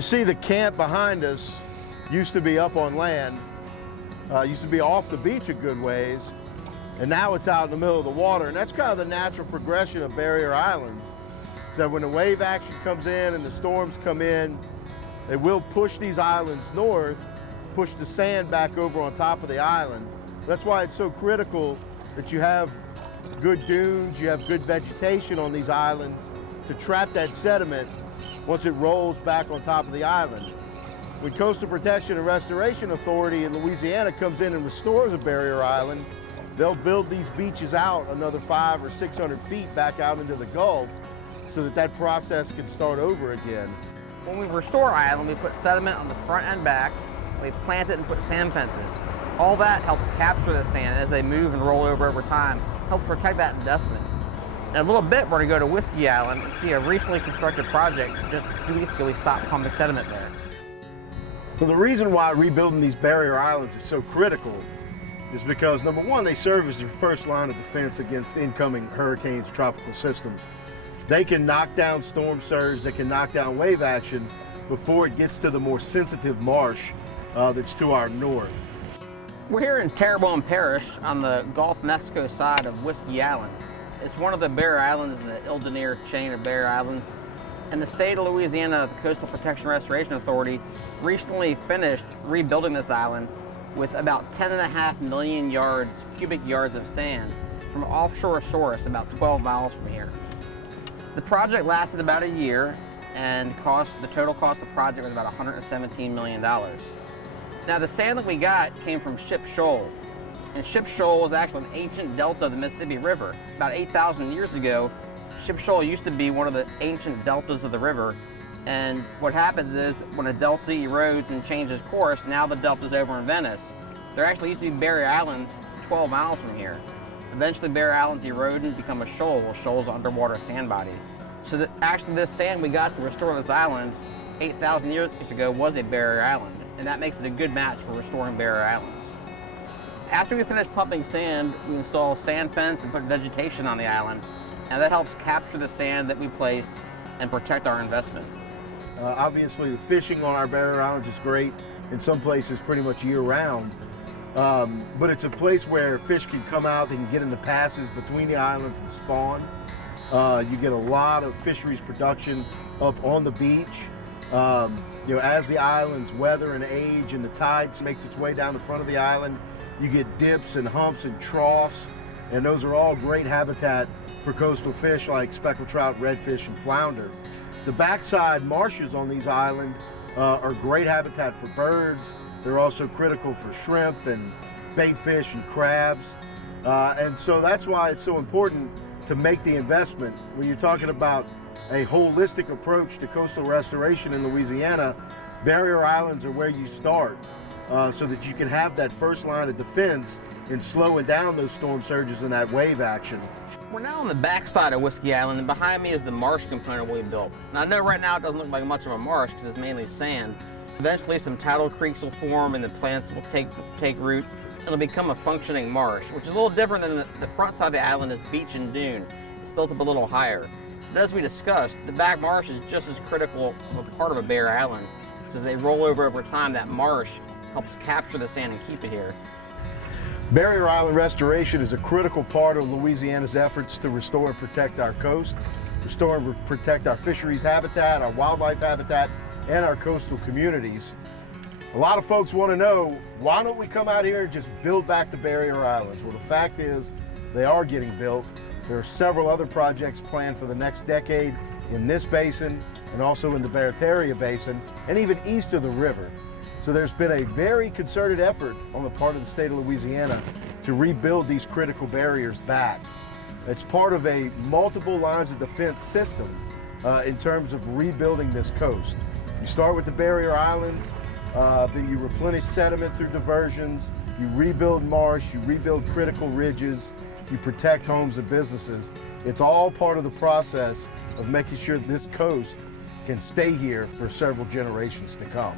you see the camp behind us used to be up on land, used to be off the beach a good ways, and now it's out in the middle of the water. And that's kind of the natural progression of barrier islands. So when the wave action comes in and the storms come in, they will push these islands north, push the sand back over on top of the island. That's why it's so critical that you have good dunes, you have good vegetation on these islands to trap that sediment once it rolls back on top of the island. When Coastal Protection and Restoration Authority in Louisiana comes in and restores a barrier island, they'll build these beaches out another 500 or 600 feet back out into the Gulf so that that process can start over again. When we restore island, we put sediment on the front and back, we plant it and put sand fences. All that helps capture the sand as they move and roll over time, helps protect that investment. In a little bit, we're going to go to Whiskey Island and see a recently constructed project. Just 2 weeks ago, we stopped pumping sediment there. So the reason why rebuilding these barrier islands is so critical is because, number one, they serve as your first line of defense against incoming hurricanes, tropical systems. They can knock down storm surge, they can knock down wave action before it gets to the more sensitive marsh that's to our north. We're here in Terrebonne Parish on the Gulf of Mexico side of Whiskey Island. It's one of the barrier islands in the Ile-de-Nere chain of barrier islands. And the state of Louisiana, the Coastal Protection and Restoration Authority, recently finished rebuilding this island with about 10.5 million cubic yards of sand from an offshore source about 12 miles from here. The project lasted about a year, and the total cost of the project was about $117 million. Now, the sand that we got came from Ship Shoal, and Ship Shoal was actually an ancient delta of the Mississippi River. About 8,000 years ago, Ship Shoal used to be one of the ancient deltas of the river, and what happens is when a delta erodes and changes course, now the delta's over in Venice. There actually used to be barrier islands 12 miles from here. Eventually, barrier islands erode and become a shoal. A shoal is an underwater sand body. So actually, this sand we got to restore this island 8,000 years ago was a barrier island, and that makes it a good match for restoring barrier islands. After we finish pumping sand, we install sand fence and put vegetation on the island, and that helps capture the sand that we placed and protect our investment. Obviously, the fishing on our barrier islands is great. In some places, pretty much year-round. But it's a place where fish can come out, they can get in the passes between the islands and spawn. You get a lot of fisheries production up on the beach. You know, as the islands weather and age and the tides makes its way down the front of the island, you get dips and humps and troughs, and those are all great habitat for coastal fish like speckled trout, redfish, and flounder. The backside marshes on these islands are great habitat for birds. They're also critical for shrimp and bait fish and crabs. And so that's why it's so important to make the investment. When you're talking about a holistic approach to coastal restoration in Louisiana, barrier islands are where you start so that you can have that first line of defense in slowing down those storm surges and that wave action. We're now on the backside of Whiskey Island, and behind me is the marsh component we built. Now, I know right now it doesn't look like much of a marsh because it's mainly sand. Eventually, some tidal creeks will form and the plants will take root. It'll become a functioning marsh, which is a little different than the front side of the island is beach and dune. It's built up a little higher. But as we discussed, the back marsh is just as critical of a part of a barrier island. So as they roll over time, that marsh helps capture the sand and keep it here. Barrier island restoration is a critical part of Louisiana's efforts to restore and protect our coast, restore and protect our fisheries habitat, our wildlife habitat, and our coastal communities. A lot of folks want to know, why don't we come out here and just build back the barrier islands? Well, the fact is, they are getting built. There are several other projects planned for the next decade in this basin and also in the Barataria Basin and even east of the river. So there's been a very concerted effort on the part of the state of Louisiana to rebuild these critical barriers back. It's part of a multiple lines of defense system in terms of rebuilding this coast. You start with the barrier islands, then you replenish sediment through diversions, you rebuild marsh, you rebuild critical ridges, you protect homes and businesses. It's all part of the process of making sure this coast can stay here for several generations to come.